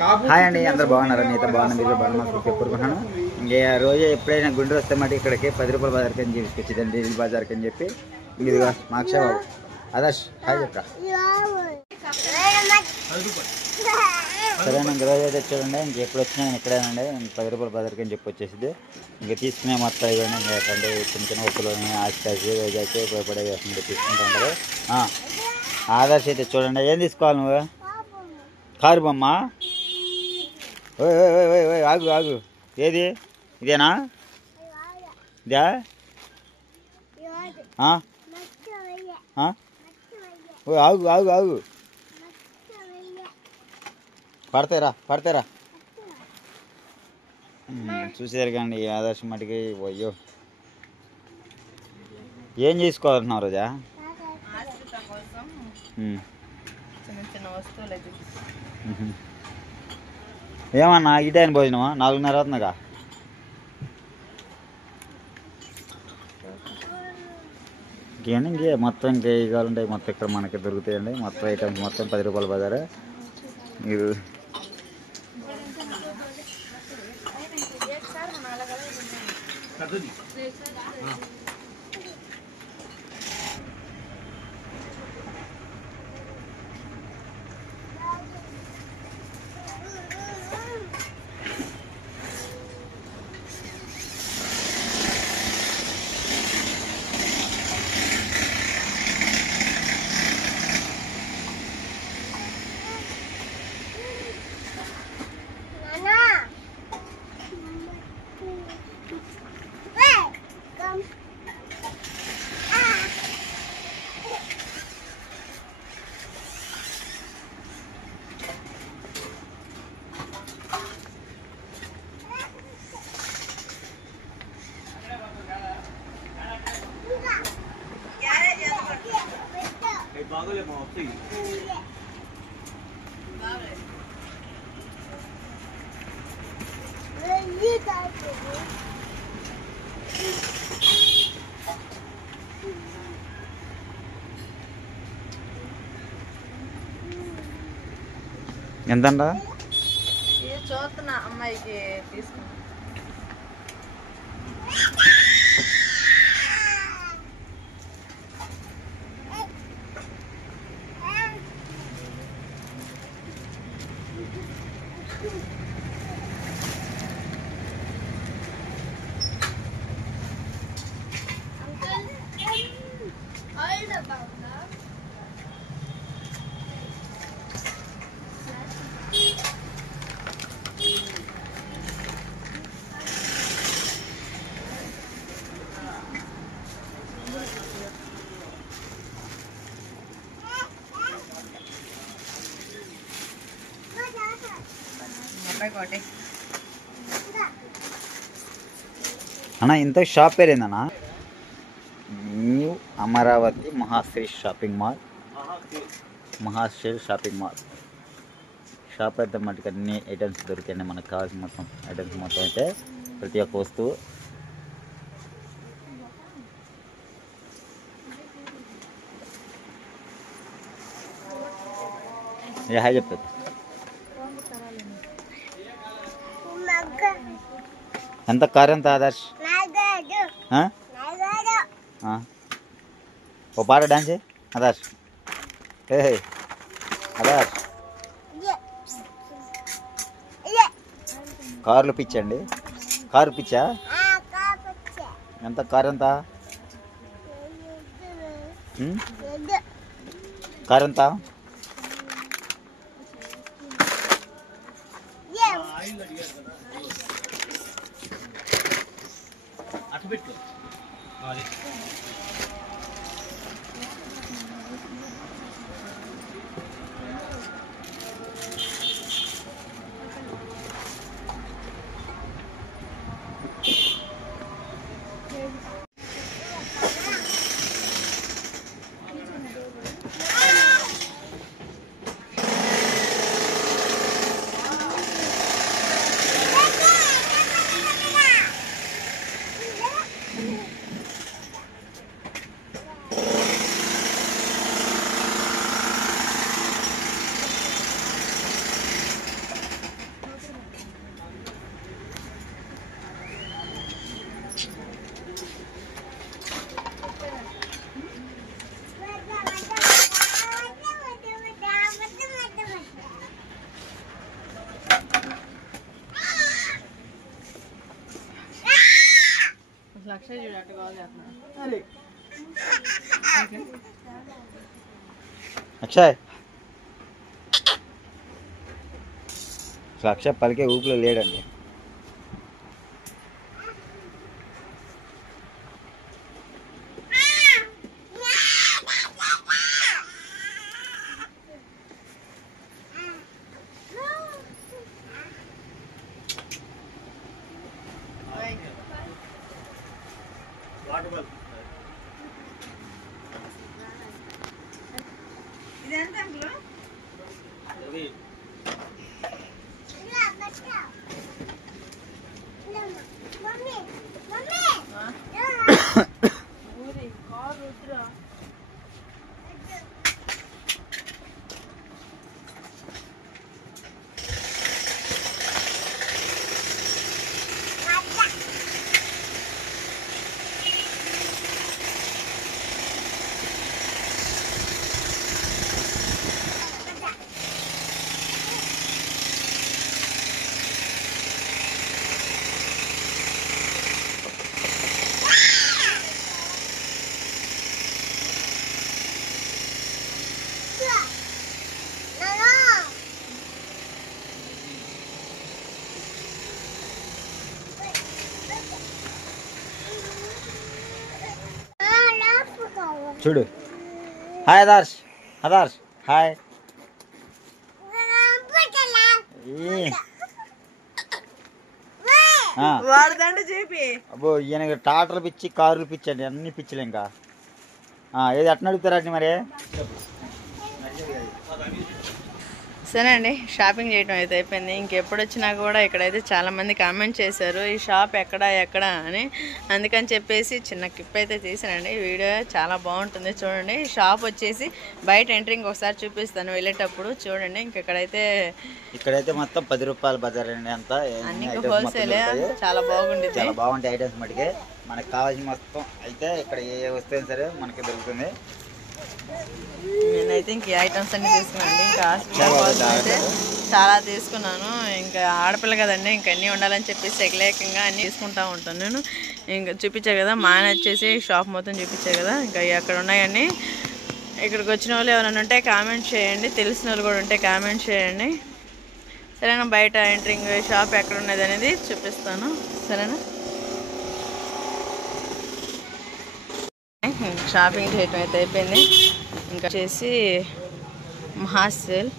Hi అండి, అందరు బాగున్నారు. నేత బాగున్నా, మీరు బాగున్నా చెప్పుకున్నాను. ఇంకా రోజు ఎప్పుడైనా గుండె వస్తే మటు ఇక్కడికి 10 రూపాయల బజార్కి అని తీసుకొచ్చేదండి, డీజిల్ బజార్కి అని చెప్పి. ఇదిగా మాక్ష బాబు ఆదర్శ్ హాయ్ చెప్తా. సరేనా, ఇంక రోజు అయితే చూడండి. ఇంకెప్పుడు వచ్చినా నేను ఇక్కడేనండి. 10 రూపాయల బజార్కి అని చెప్పి వచ్చేసింది. ఇంకా తీసుకునే మొత్తం ఇవ్వండి. ఇంకా ఎక్కడంటే చిన్న చిన్న ఉప్పులోని ఆస్కాసి రోజైతే ఉపయోగపడే వేస్తుంది తీసుకుంటూ ఉంటారు. ఆదర్శ్ అయితే చూడండి, ఏం తీసుకోవాలి నువ్వు? కారు బొమ్మ. ఓయ్ ఓయ్ ఓయ్ ఓయ్ ఓయ్ ఆగు ఆగు, ఏది ఇదేనా? ఇదా? ఓయ్ ఆగు ఆగు ఆగు, పడతాయిరా పడతాయిరా. చూసారు కానీ ఆదర్శం మటుకి అయ్యో ఏం చేసుకోవాలంటున్నావు రోజా? ఏమన్నా ఈ టైం భోజనమా? 4:30 అవుతుందిగా. ఇంకే మొత్తం ఇంకా కావాలంటే మొత్తం ఇక్కడ మనకి దొరుకుతాయండి. మొత్తం ఐటమ్స్ మొత్తం 10 రూపాయల బజారు. మీరు ఎంతంట? చూస్తున్నా అమ్మాయికి తీసుకున్నా. అన్నా ఇంత షాప్ పేరు ఏందన్నా? New Amaravati Mahasri shopping mall. Mahasri shopping mall shop అయితే మటుకు అన్ని ఐటమ్స్ దొరికాయండి. మనకు కావాల్సిన మొత్తం ఐటమ్స్ మొత్తం అయితే ప్రతి ఒక్క వస్తువు. హాయ్ చెప్తాను. ఎంత కారు ఎంత ఆదర్శ్? ఓ పాట డాన్స్ ఆదర్శ్. ఏ ఆదర్శ్, కార్లు పిచ్చండి. కారు పిచ్చా? ఎంత కారు ఎంత? కారు ఎంత? అటుపెట్టు. అక్షయ్ చూడు అట్ట కావాలి చేస్తున్నాడు. అక్షయ్ అసలు అక్షయ్ పలికే ఊపిలో లేడండి. ఇదెంత అంకుల్? ఊరి కారు వద్దురా. చూడు. హాయ్ ఆదర్శ్. ఆదర్శ్ హాయ్. వాడదండి చెప్పి. అబ్బో ఈయన టాటర్లు పిచ్చి, కార్లు పిచ్చి అండి, అన్ని పిచ్చిలే. ఇంకా ఏది అట్లా అడుగుతారండి మరి. సరే అండి, షాపింగ్ చేయడం అయితే అయిపోయింది. ఇంకెప్పుడు వచ్చినా కూడా ఇక్కడైతే చాలామంది కామెంట్ చేశారు ఈ షాప్ ఎక్కడ అని. అందుకని చెప్పేసి చిన్న క్లిప్ అయితే తీసానండి. వీడియో చాలా బాగుంటుంది చూడండి. షాప్ వచ్చేసి బయట ఎంట్రింగ్ ఒకసారి చూపిస్తాను వెళ్ళేటప్పుడు చూడండి. ఇక్కడైతే మొత్తం 10 రూపాయల బజార్ అండి. అంతా అన్ని హోల్సేలే, చాలా బాగుంటుంది. చాలా బాగుంటాయి ఐటమ్స్ మటుకే. మనకు కావాల్సిన మొత్తం అయితే ఇక్కడ ఏ వస్తువు సరే మనకి దొరుకుతుంది. నేనైతే ఇంక ఐటమ్స్ అన్ని తీసుకున్నాను. ఇంకా హాస్పిటల్ అయితే చాలా తీసుకున్నాను. ఇంకా ఆడపిల్ల కదండి, ఇంకా అన్నీ ఉండాలని చెప్పేసి ఎగలేకంగా అన్నీ తీసుకుంటూ ఉంటాను నేను. ఇంకా చూపించా కదా, మా ఆయన వచ్చేసి షాప్ మొత్తం చూపించా కదా. ఇంకా అక్కడ ఉన్నాయన్నీ. ఇక్కడికి వచ్చిన వాళ్ళు ఎవరైనా ఉంటే కామెంట్ చేయండి, తెలిసిన వాళ్ళు కూడా ఉంటే కామెంట్ చేయండి. సరేనా? బయట ఎంట్రింగ్ షాప్ ఎక్కడ ఉన్నది అనేది చూపిస్తాను. సరేనా? షాపింగ్ చేయటం అయితే అయిపోయింది. ఇంకా వచ్చేసి మహాసేల్